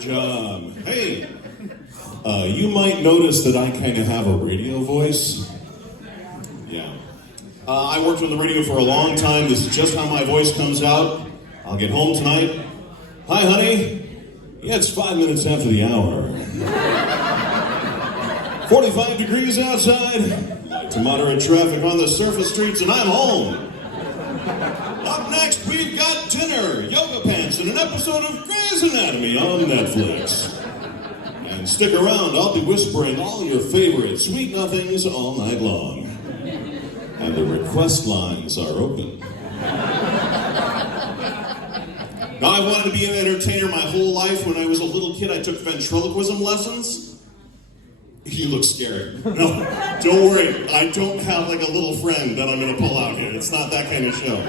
Good job. Hey, you might notice that I kind of have a radio voice. Yeah. I worked on the radio for a long time. This is just how my voice comes out. I'll get home tonight. Hi, honey. Yeah, it's 5 minutes after the hour. 45 degrees outside. Light to moderate traffic on the surface streets, and I'm home. Up next, we've got dinner, yoga pants, and an episode of Grins Anatomy on Netflix. And stick around, I'll be whispering all your favorite sweet nothings all night long. And the request lines are open. Now, I wanted to be an entertainer my whole life. When I was a little kid, I took ventriloquism lessons. You look scared. No, don't worry. I don't have like a little friend that I'm going to pull out here. It's not that kind of show.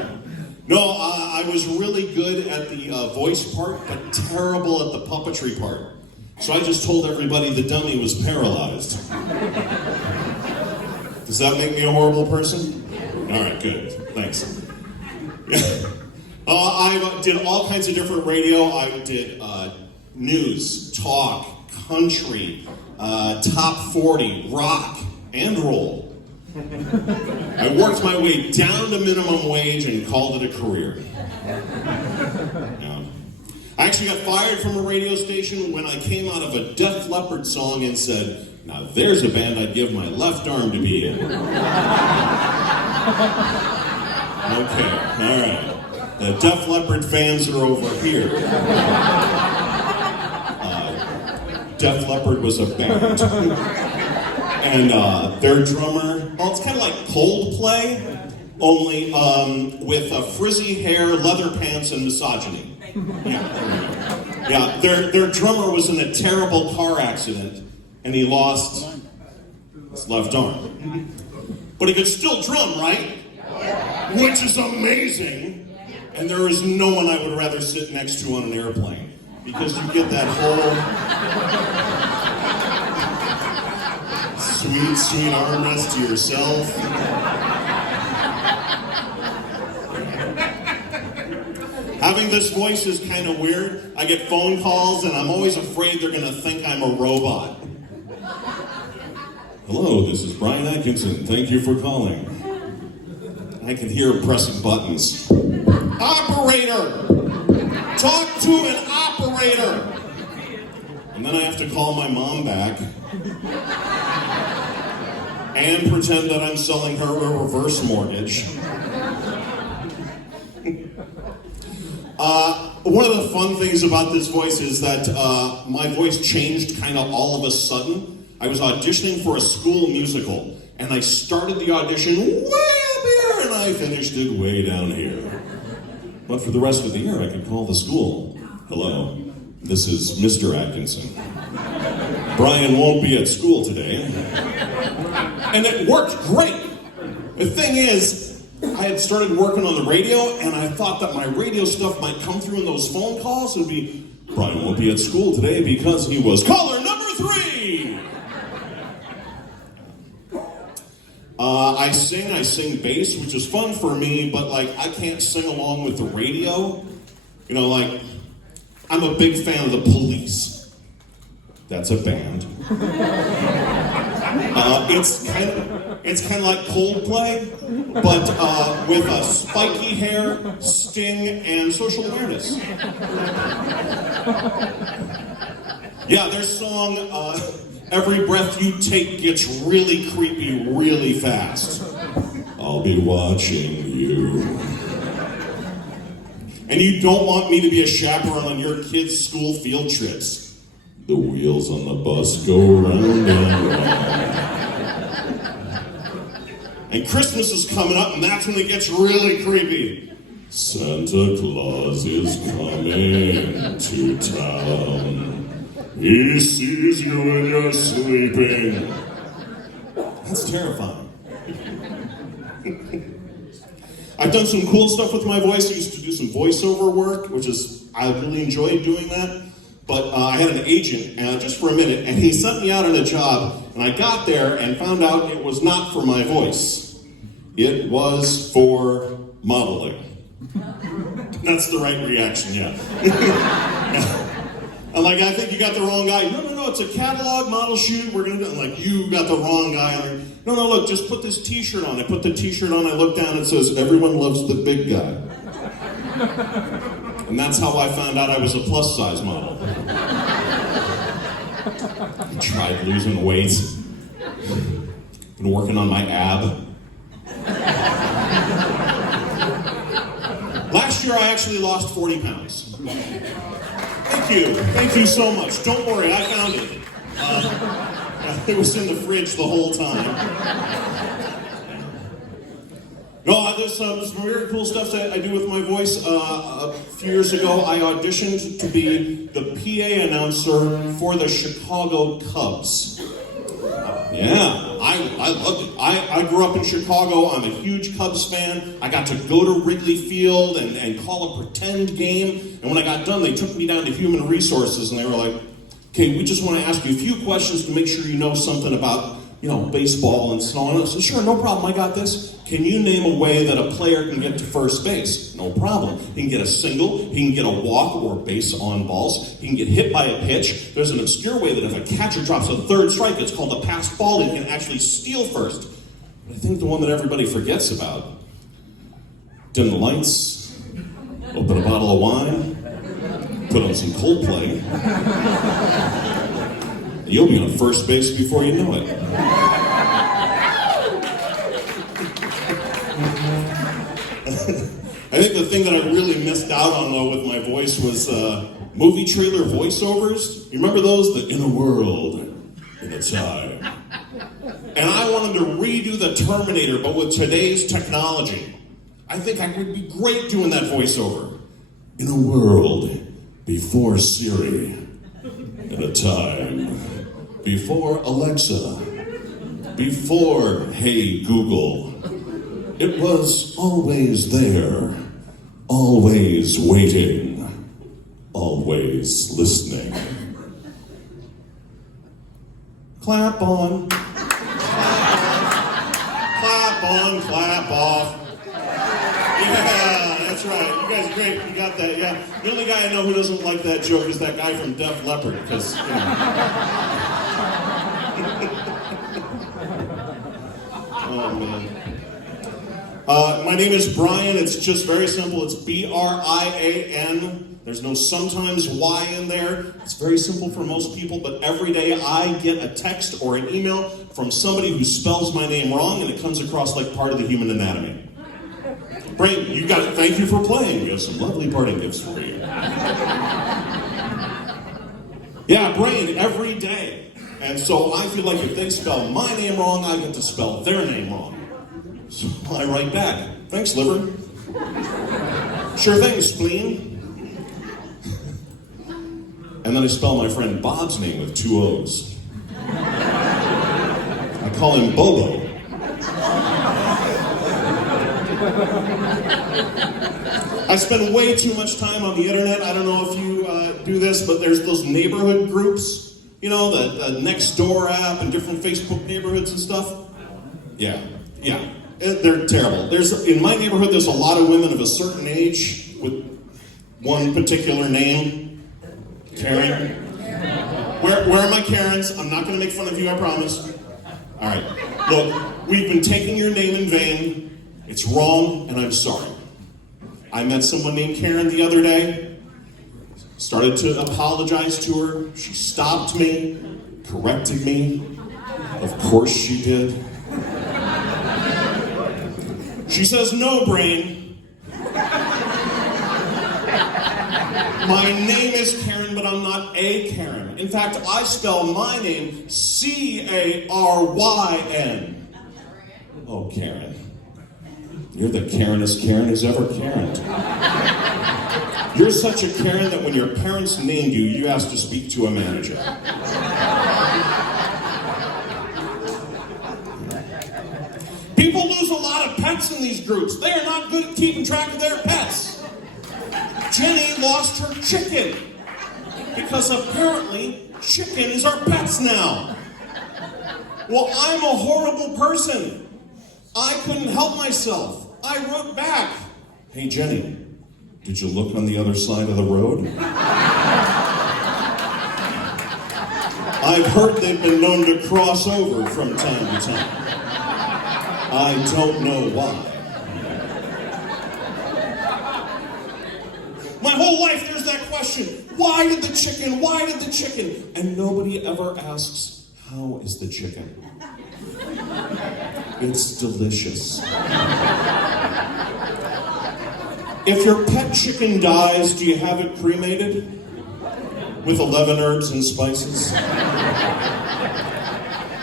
No, I was really good at the voice part, but terrible at the puppetry part. So I just told everybody the dummy was paralyzed. Does that make me a horrible person? All right, good. Thanks. I did all kinds of different radio. I did news, talk, country, top 40, rock, and roll. I worked my way down to minimum wage and called it a career. Yeah. I actually got fired from a radio station when I came out of a Def Leppard song and said, now there's a band I'd give my left arm to be in. Okay, all right. The Def Leppard fans are over here. Def Leppard was a band. And their drummer, well, it's kind of like Coldplay, only with frizzy hair, leather pants, and misogyny. Yeah, their drummer was in a terrible car accident, and he lost his left arm. But he could still drum, right? Which is amazing. And there is no one I would rather sit next to on an airplane, because you get that whole sweet armrest to yourself. Having this voice is kind of weird. I get phone calls and I'm always afraid they're going to think I'm a robot. Hello, this is Brian Atkinson. Thank you for calling. I can hear him pressing buttons. Operator! Talk to an operator! And then I have to call my mom back and pretend that I'm selling her a reverse mortgage. One of the fun things about this voice is that my voice changed kind of all of a sudden. I was auditioning for a school musical, and I started the audition way up here, and I finished it way down here. But for the rest of the year, I could call the school. Hello, this is Mr. Atkinson. Brian won't be at school today. And it worked great. The thing is, I had started working on the radio, and I thought that my radio stuff might come through in those phone calls. It would be, Brian won't be at school today because he was caller number 3. I sing bass, which is fun for me, but like I can't sing along with the radio. You know, like, I'm a big fan of the Police. That's a band. It's kind of like Coldplay, but with a spiky hair, sting, and social awareness. Yeah, their song, Every Breath You Take Gets Really Creepy really fast. I'll be watching you. And you don't want me to be a chaperone on your kids' school field trips. The wheels on the bus go round and round. And Christmas is coming up, and that's when it gets really creepy. Santa Claus is coming to town. He sees you when you're sleeping. That's terrifying. I've done some cool stuff with my voice. I used to do some voiceover work, which is, I really enjoyed doing that. But I had an agent, just for a minute, and he sent me out on a job, and I got there and found out it was not for my voice. It was for modeling. That's the right reaction, yeah. I'm like, I think you got the wrong guy. No, it's a catalog model shoot. We're going to do it. I'm like, you got the wrong guy. I'm like, no, look, just put this t-shirt on. I put the t-shirt on, I look down, it says, everyone loves the big guy. And that's how I found out I was a plus size model. I tried losing weight. Been working on my ab. Last year I actually lost 40 pounds. Thank you so much. Don't worry, I found it. It was in the fridge the whole time. No, there's some very cool stuff that I do with my voice. A few years ago, I auditioned to be the PA announcer for the Chicago Cubs. Yeah, I loved it. I grew up in Chicago. I'm a huge Cubs fan. I got to go to Wrigley Field and call a pretend game. And when I got done, they took me down to Human Resources, and they were like, okay, we just want to ask you a few questions to make sure you know something about, baseball and so on. I said, sure, no problem, I got this. Can you name a way that a player can get to first base? No problem. He can get a single, he can get a walk or base on balls, he can get hit by a pitch. There's an obscure way that if a catcher drops a third strike, it's called a passed ball, he can actually steal first. But I think the one that everybody forgets about, dim the lights, open a bottle of wine, put on some Coldplay, you'll be on first base before you know it. I think the thing that I really missed out on, though, with my voice was movie trailer voiceovers. You remember those? The In a World, in a Time. And I wanted to redo the Terminator, but with today's technology. I think I would be great doing that voiceover. In a world before Siri, in a time before Alexa, before Hey Google, it was always there, always waiting, always listening. Clap on, clap on, clap off. Yeah, that's right. You guys are great. You got that, yeah. The only guy I know who doesn't like that joke is that guy from Def Leppard, because, Oh, man. My name is Brian. It's just very simple. It's B-R-I-A-N. There's no sometimes Y in there. It's very simple for most people, but every day I get a text or an email from somebody who spells my name wrong, and it comes across like part of the human anatomy. Brain, you got it. Thank you for playing. We have some lovely parting gifts for you. Yeah, Brain, every day. And so I feel like if they spell my name wrong, I get to spell their name wrong. So I write back, thanks, liver. Sure thing, spleen. And then I spell my friend Bob's name with 2 O's. I call him Bobo. I spend way too much time on the internet. I don't know if you do this, but there's those neighborhood groups. You know, the Nextdoor app and different Facebook neighborhoods and stuff. Yeah. They're terrible. In my neighborhood, there's a lot of women of a certain age with one particular name. Karen. Where are my Karens? I'm not going to make fun of you, I promise. All right. Look, we've been taking your name in vain. It's wrong, and I'm sorry. I met someone named Karen the other day. Started to apologize to her. She stopped me, corrected me. Of course she did. She says, no, Brain. My name is Karen, but I'm not a Karen. In fact, I spell my name C-A-R-Y-N. Oh, Karen. You're the Karenest Karen who's ever Karened. You're such a Karen that when your parents named you, you asked to speak to a manager. People lose a lot of pets in these groups. They are not good at keeping track of their pets. Jenny lost her chicken because apparently chickens are pets now. Well, I'm a horrible person. I couldn't help myself. I wrote back, hey Jenny, did you look on the other side of the road? I've heard they've been known to cross over from time to time. I don't know why. My whole life there's that question, why did the chicken? And nobody ever asks, how is the chicken? It's delicious. If your pet chicken dies, do you have it cremated? With 11 herbs and spices?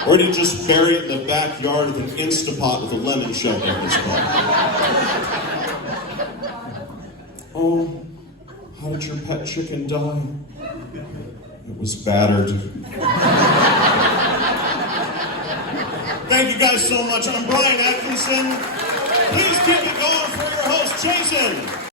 Or do you just bury it in the backyard with an Instapot with a lemon shelter at this point? Oh, how did your pet chicken die? It was battered. Thank you guys so much. I'm Brian Atkinson. Please keep it going for your host, Jason.